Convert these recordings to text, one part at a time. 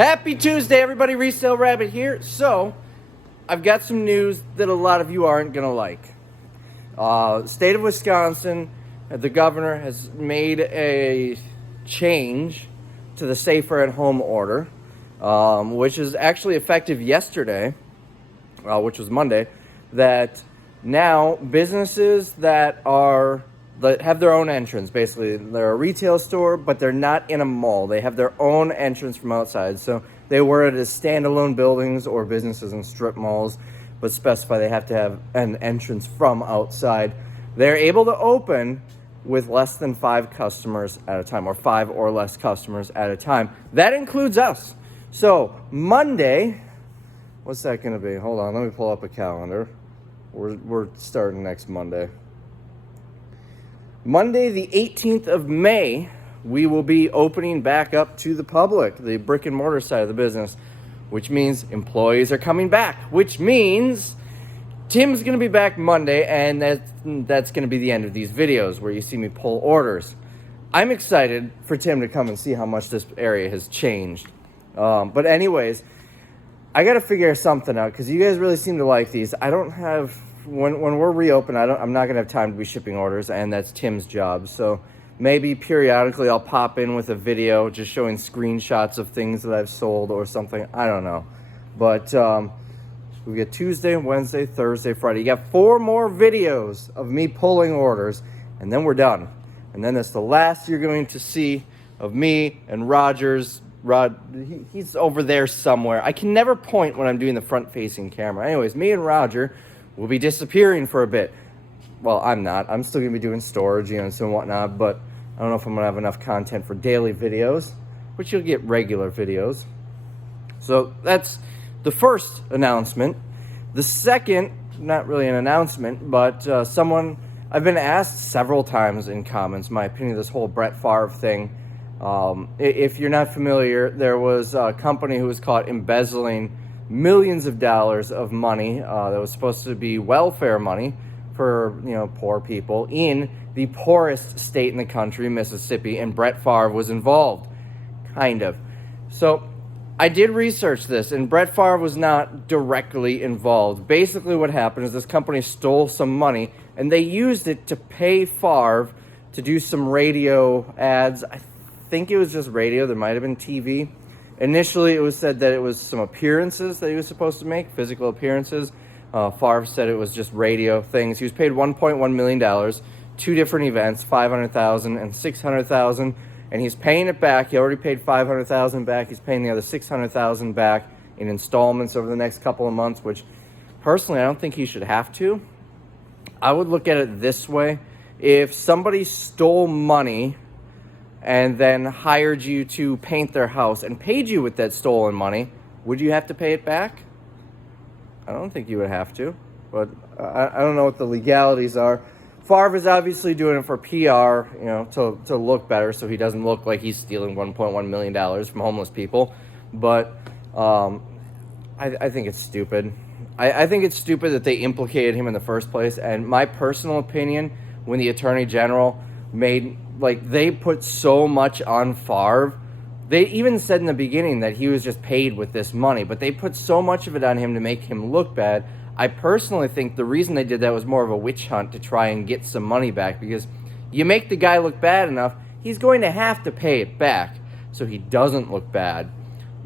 Happy Tuesday, everybody. Resale Rabbit here. So, I've got some news that a lot of you aren't going to like. State of Wisconsin, the governor has made a change to the Safer at Home order, which is actually effective yesterday, which was Monday, that now businesses that have their own entrance, basically they're a retail store, but they're not in a mall. They have their own entrance from outside. So they were it as standalone buildings or businesses in strip malls, but specify they have to have an entrance from outside. They're able to open with less than 5 customers at a time, or 5 or less customers at a time. That includes us. So Monday, what's that going to be? Hold on, let me pull up a calendar. We're starting next Monday. Monday, the 18th of May, we will be opening back up to the public, the brick and mortar side of the business, which means employees are coming back, which means Tim's going to be back Monday, and that's going to be the end of these videos where you see me pull orders. I'm excited for Tim to come and see how much this area has changed. But anyways, I got to figure something out because you guys really seem to like these. I don't have... When we're reopened, I'm not going to have time to be shipping orders, and that's Tim's job. So maybe periodically I'll pop in with a video just showing screenshots of things that I've sold or something. I don't know. But we get Tuesday, Wednesday, Thursday, Friday. You got 4 more videos of me pulling orders, and then we're done. And then that's the last you're going to see of me and Rogers. He's over there somewhere. I can never point when I'm doing the front-facing camera. Anyways, me and Roger will be disappearing for a bit. Well, I'm not. I'm still going to be doing storage units and whatnot, but I don't know if I'm going to have enough content for daily videos, which you'll get regular videos. So that's the first announcement. The second, not really an announcement, but I've been asked several times in comments my opinion of this whole Brett Favre thing. If you're not familiar, there was a company who was caught embezzling millions of dollars of money that was supposed to be welfare money for poor people in the poorest state in the country, Mississippi, and Brett Favre was involved, kind of. So I did research this, and Brett Favre was not directly involved. Basically what happened is this company stole some money, and they used it to pay Favre to do some radio ads. I think it was just radio. There might have been TV. Initially, it was said that it was some appearances that he was supposed to make, physical appearances. Favre said it was just radio things. He was paid $1.1 million, 2 different events, $500,000 and $600,000, and he's paying it back. He already paid $500,000 back. He's paying the other $600,000 back in installments over the next couple of months, which personally I don't think he should have to. I would look at it this way. If somebody stole money and then hired you to paint their house and paid you with that stolen money, would you have to pay it back? I don't think you would have to, but I don't know what the legalities are. Favre is obviously doing it for PR, to look better, so he doesn't look like he's stealing $1.1 million from homeless people. But I think it's stupid. I think it's stupid that they implicated him in the first place. And my personal opinion, when the Attorney General they put so much on Favre. They even said in the beginning that he was just paid with this money, but they put so much of it on him to make him look bad. I personally think the reason they did that was more of a witch hunt to try and get some money back, because you make the guy look bad enough, he's going to have to pay it back so he doesn't look bad.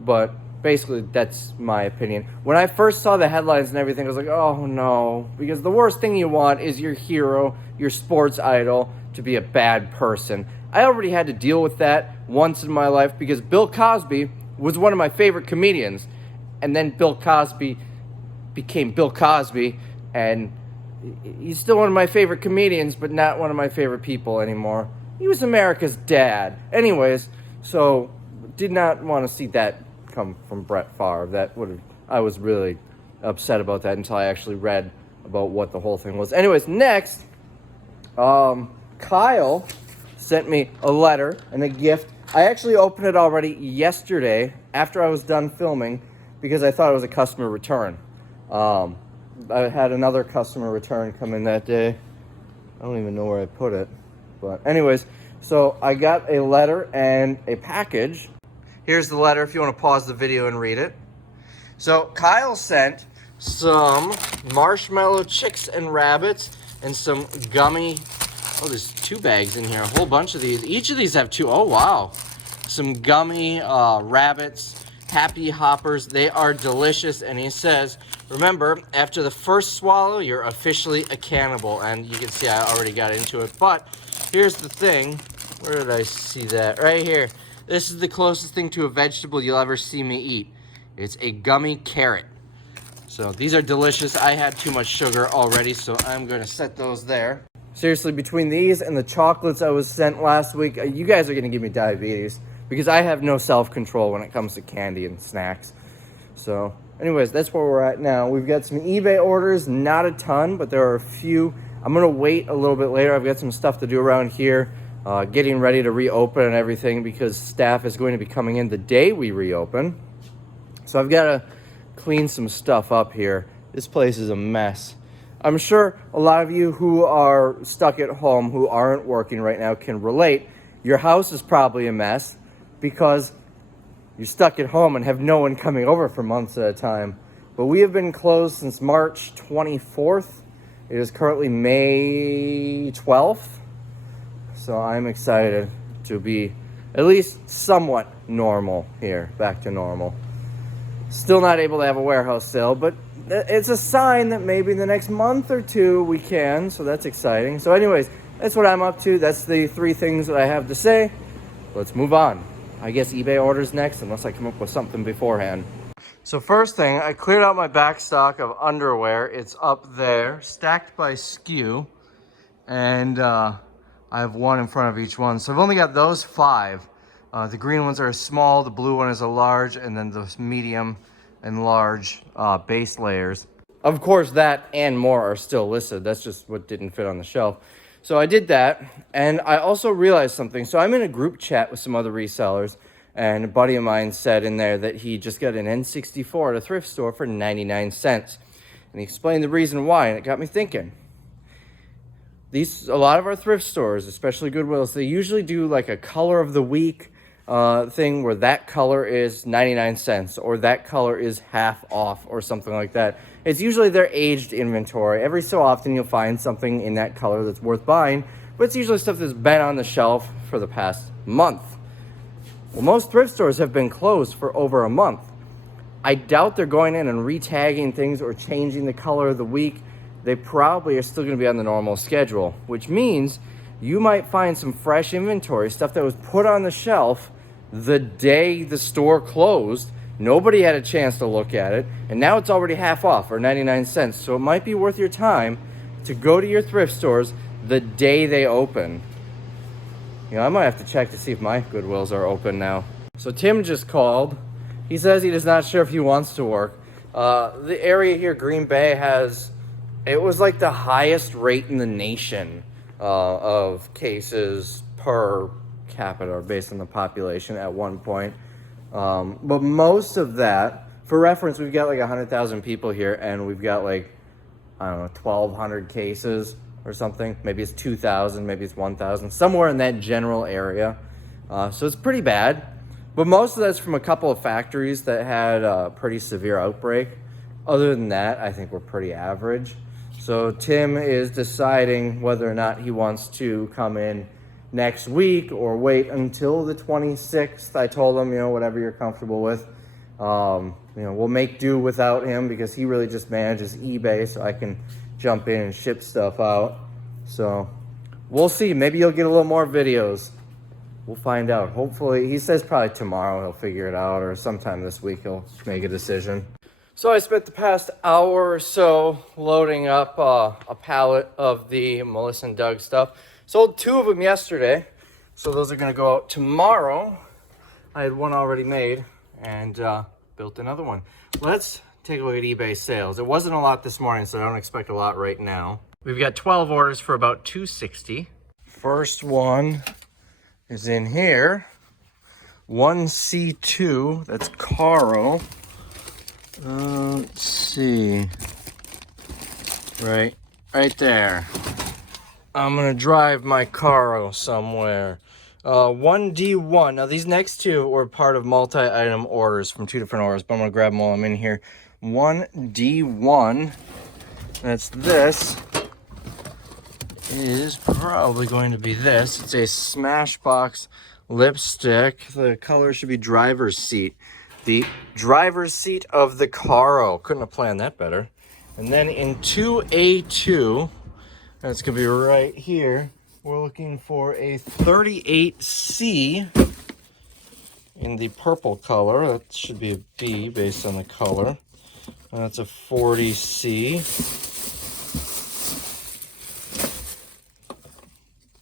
But basically, that's my opinion. When I first saw the headlines and everything, I was like, oh no, because the worst thing you want is your hero, your sports idol, to be a bad person. I already had to deal with that once in my life because Bill Cosby was one of my favorite comedians. And then Bill Cosby became Bill Cosby, and he's still one of my favorite comedians, but not one of my favorite people anymore. He was America's dad. Anyways, so did not want to see that come from Brett Favre. I was really upset about that until I actually read about what the whole thing was. Anyways, next, Kyle sent me a letter and a gift. I actually opened it already yesterday after I was done filming because I thought it was a customer return. I had another customer return come in that day. I don't even know where I put it. But anyways, so I got a letter and a package. Here's the letter if you want to pause the video and read it. So Kyle sent some marshmallow chicks and rabbits and some gummy. Oh, there's 2 bags in here, a whole bunch of these. Each of these have 2. Oh, wow. Some gummy rabbits, happy hoppers. They are delicious. And he says, remember, after the first swallow, you're officially a cannibal. And you can see I already got into it. But here's the thing. Where did I see that? Right here. This is the closest thing to a vegetable you'll ever see me eat. It's a gummy carrot. So these are delicious. I had too much sugar already, so I'm going to set those there. Seriously, between these and the chocolates I was sent last week, you guys are going to give me diabetes because I have no self-control when it comes to candy and snacks. So anyways, that's where we're at now. We've got some eBay orders, not a ton, but there are a few. I'm going to wait a little bit later. I've got some stuff to do around here, getting ready to reopen and everything because staff is going to be coming in the day we reopen. So I've got to clean some stuff up here. This place is a mess. I'm sure a lot of you who are stuck at home, who aren't working right now, can relate. Your house is probably a mess because you're stuck at home and have no one coming over for months at a time. But we have been closed since March 24th. It is currently May 12th. So I'm excited to be at least somewhat normal here, back to normal. Still not able to have a warehouse sale, but it's a sign that maybe in the next month or 2 we can, so that's exciting. So anyways, that's what I'm up to. That's the 3 things that I have to say. Let's move on. I guess eBay orders next, unless I come up with something beforehand. So first thing, I cleared out my back stock of underwear. It's up there, stacked by SKU, and I have 1 in front of each one. So I've only got those 5. The green ones are a small, the blue one is a large, and then the medium and large base layers. Of course, that and more are still listed. That's just what didn't fit on the shelf. So I did that, and I also realized something. So I'm in a group chat with some other resellers, and a buddy of mine said in there that he just got an N64 at a thrift store for 99 cents. And he explained the reason why, and it got me thinking. A lot of our thrift stores, especially Goodwills, they usually do like a color of the week thing where that color is 99 cents or that color is half off or something like that. It's usually their aged inventory. Every so often you'll find something in that color that's worth buying, but it's usually stuff that's been on the shelf for the past month. Well, most thrift stores have been closed for over a month. I doubt they're going in and retagging things or changing the color of the week. They probably are still going to be on the normal schedule, which means you might find some fresh inventory, stuff that was put on the shelf the day the store closed. Nobody had a chance to look at it, and now it's already half off or 99 cents. So it might be worth your time to go to your thrift stores the day they open. You know, I might have to check to see if my Goodwills are open now. So Tim just called. He says he is not sure if he wants to work. The area here, Green Bay, it was like the highest rate in the nation of cases per capita or based on the population at one point. But most of that, for reference, we've got like 100,000 people here and we've got like, I don't know, 1,200 cases or something. Maybe it's 2,000, maybe it's 1,000, somewhere in that general area. So it's pretty bad. But most of that's from a couple of factories that had a pretty severe outbreak. Other than that, I think we're pretty average. So Tim is deciding whether or not he wants to come in next week or wait until the 26th. I told him, whatever you're comfortable with. We'll make do without him because he really just manages eBay, so I can jump in and ship stuff out. So we'll see. Maybe you'll get a little more videos. We'll find out. Hopefully, he says probably tomorrow he'll figure it out, or sometime this week he'll make a decision. So I spent the past hour or so loading up a pallet of the Melissa and Doug stuff. Sold 2 of them yesterday, so those are going to go out tomorrow. I had one already made and built another one. Let's take a look at eBay sales. It wasn't a lot this morning, so I don't expect a lot right now. We've got 12 orders for about $260. First one is in here. 1C2, that's Caro. Let's see. Right there. I'm gonna drive my Caro somewhere. 1D1. Now these next two were part of multi-item orders from two different orders, but I'm gonna grab them while I'm in here. 1D1, that's this, is probably going to be this. It's a Smashbox lipstick. The color should be driver's seat. The driver's seat of the Caro. Couldn't have planned that better. And then in 2A2, that's gonna be right here, we're looking for a 38C in the purple color. That should be a B based on the color. That's a 40C.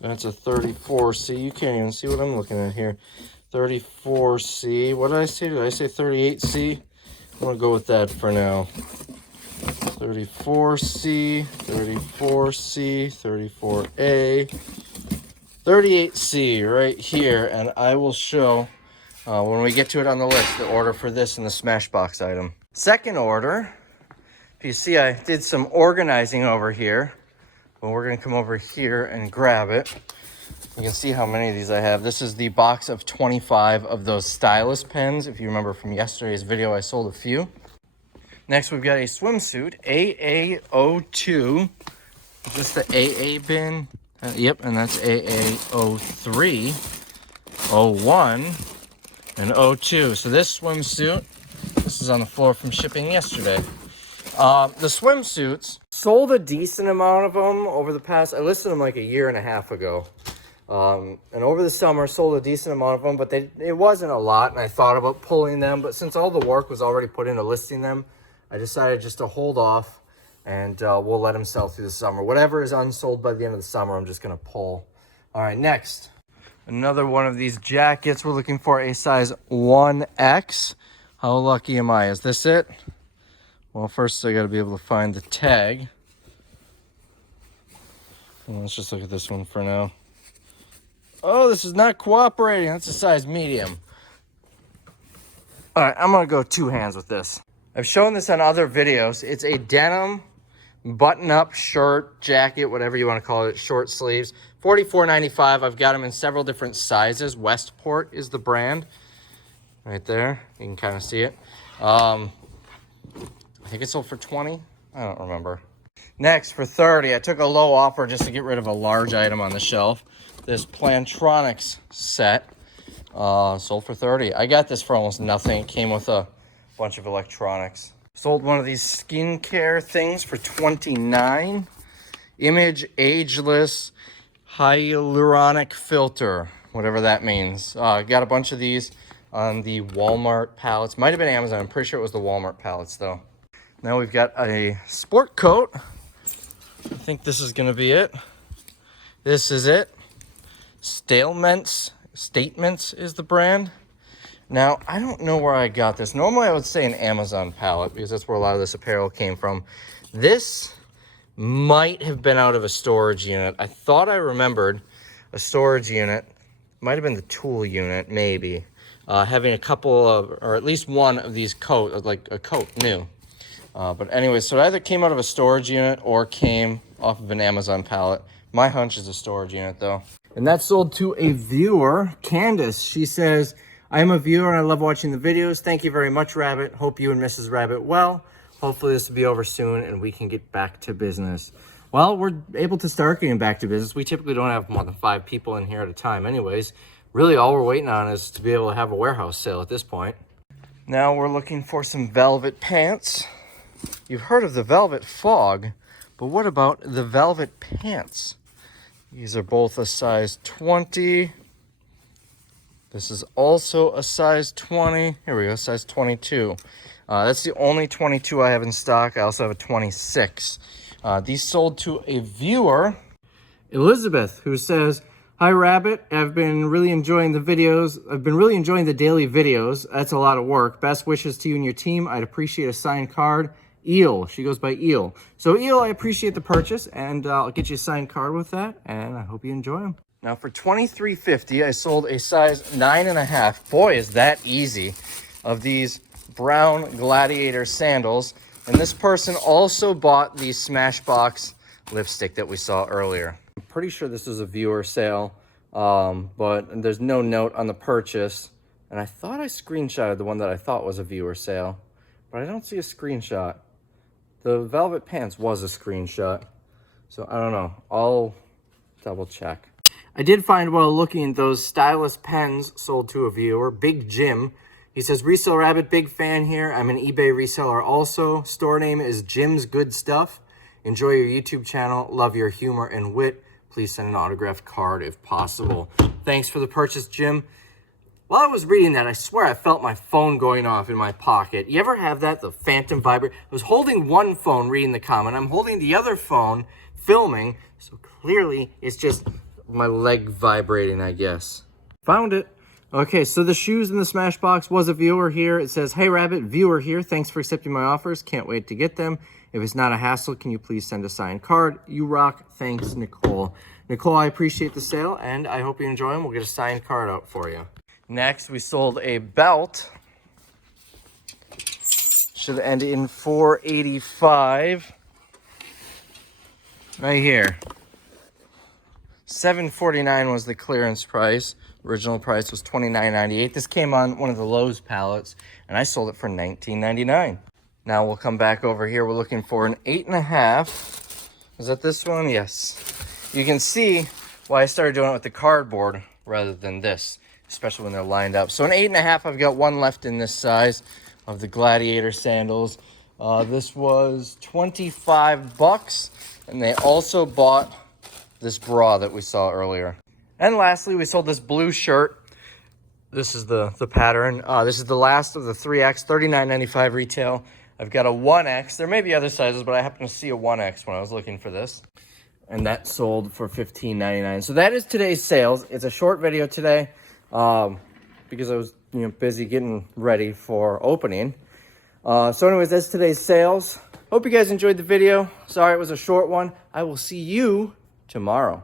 That's a 34C. You can't even see what I'm looking at here. 34C. What did I say? Did I say 38C? I'm going to go with that for now. 34C, 34C, 34A, 38C right here. And I will show, when we get to it on the list, the order for this and the Smashbox item. Second order, if you see, I did some organizing over here. Well, we're going to come over here and grab it. You can see how many of these I have. This is the box of 25 of those stylus pens. If you remember from yesterday's video, I sold a few. Next, we've got a swimsuit, AA02. Is this the AA bin? Yep, and that's AA03, 01, and 02. So this swimsuit, this is on the floor from shipping yesterday. The swimsuits, sold a decent amount of them over the past, I listed them like a year and a half ago. And over the summer, sold a decent amount of them, but it wasn't a lot, and I thought about pulling them. But since all the work was already put into listing them, I decided just to hold off, and we'll let them sell through the summer. Whatever is unsold by the end of the summer, I'm just going to pull. All right, next, another one of these jackets. We're looking for a size 1X. How lucky am I? Is this it? Well, first I got to be able to find the tag. Well, let's just look at this one for now. Oh, this is not cooperating. That's a size medium. All right, I'm going to go two hands with this. I've shown this on other videos. It's a denim button-up shirt, jacket, whatever you want to call it, short sleeves. $44.95. I've got them in several different sizes. Westport is the brand. Right there. You can kind of see it. I think it sold for 20. I don't remember. Next, for 30, I took a low offer just to get rid of a large item on the shelf. This Plantronics set sold for 30. I got this for almost nothing. It came with a bunch of electronics. Sold one of these skincare things for 29. Image Ageless Hyaluronic Filter, whatever that means. Got a bunch of these on the Walmart pallets. Might have been Amazon. I'm pretty sure it was the Walmart pallets though. Now we've got a sport coat. I think this is going to be it. This is it. Statements is the brand. Now, I don't know where I got this. Normally I would say an Amazon pallet because that's where a lot of this apparel came from. This might have been out of a storage unit. I thought I remembered a storage unit. Might have been the tool unit, maybe. Having a couple of, or at least one of these coat, like a coat new. But anyway, so it either came out of a storage unit or came off of an Amazon pallet. My hunch is a storage unit though. And that's sold to a viewer, Candace. She says, I am a viewer and I love watching the videos. Thank you very much, Rabbit. Hope you and Mrs. Rabbit well. Hopefully this will be over soon and we can get back to business. Well, we're able to start getting back to business. We typically don't have more than 5 people in here at a time anyways. Really all we're waiting on is to be able to have a warehouse sale at this point. Now we're looking for some velvet pants. You've heard of the velvet fog, but what about the velvet pants? These are both a size 20. This is also a size 20. Here we go, size 22. That's the only 22 I have in stock. I also have a 26. These sold to a viewer, Elizabeth, who says, Hi, Rabbit. I've been really enjoying the videos. I've been really enjoying the daily videos. That's a lot of work. Best wishes to you and your team. I'd appreciate a signed card. Eel. She goes by Eel. So, Eel, I appreciate the purchase, and I'll get you a signed card with that, and I hope you enjoy them. Now, for $23.50, I sold a size 9.5. Boy, is that easy. Of these brown Gladiator sandals. And this person also bought the Smashbox lipstick that we saw earlier. I'm pretty sure this is a viewer sale. but there's no note on the purchase. And I thought I screenshotted the one that I thought was a viewer sale, but I don't see a screenshot. The velvet pants was a screenshot, so I don't know. I'll double check. I did find while looking those stylus pens sold to a viewer, Big Jim. He says, Resale Rabbit, big fan here. I'm an eBay reseller also. Store name is Jim's Good Stuff. Enjoy your YouTube channel. Love your humor and wit. Please send an autographed card if possible. Thanks for the purchase, Jim. While I was reading that, I swear I felt my phone going off in my pocket. You ever have that, the phantom vibrate? I was holding one phone reading the comment. I'm holding the other phone filming. So clearly it's just my leg vibrating, I guess. Found it. Okay, so the shoes in the Smashbox was a viewer here. It says, hey Rabbit, viewer here. Thanks for accepting my offers. Can't wait to get them. If it's not a hassle, can you please send a signed card? You rock. Thanks, Nicole. Nicole, I appreciate the sale, and I hope you enjoy them. We'll get a signed card out for you. Next, we sold a belt. Should end in $485. Right here. $749 was the clearance price. Original price was $29.98. This came on one of the Lowe's pallets, and I sold it for $19.99. Now we'll come back over here. We're looking for an 8.5. Is that this one? Yes. You can see why I started doing it with the cardboard rather than this, especially when they're lined up. So an 8.5, I've got one left in this size of the Gladiator sandals. This was $25, and they also bought this bra that we saw earlier. And lastly, we sold this blue shirt. This is the pattern. This is the last of the 3X, $39.95 retail. I've got a 1X. There may be other sizes, but I happened to see a 1X when I was looking for this. And that sold for $15.99. So that is today's sales. It's a short video today because I was busy getting ready for opening. So anyways, that's today's sales. Hope you guys enjoyed the video. Sorry it was a short one. I will see you tomorrow.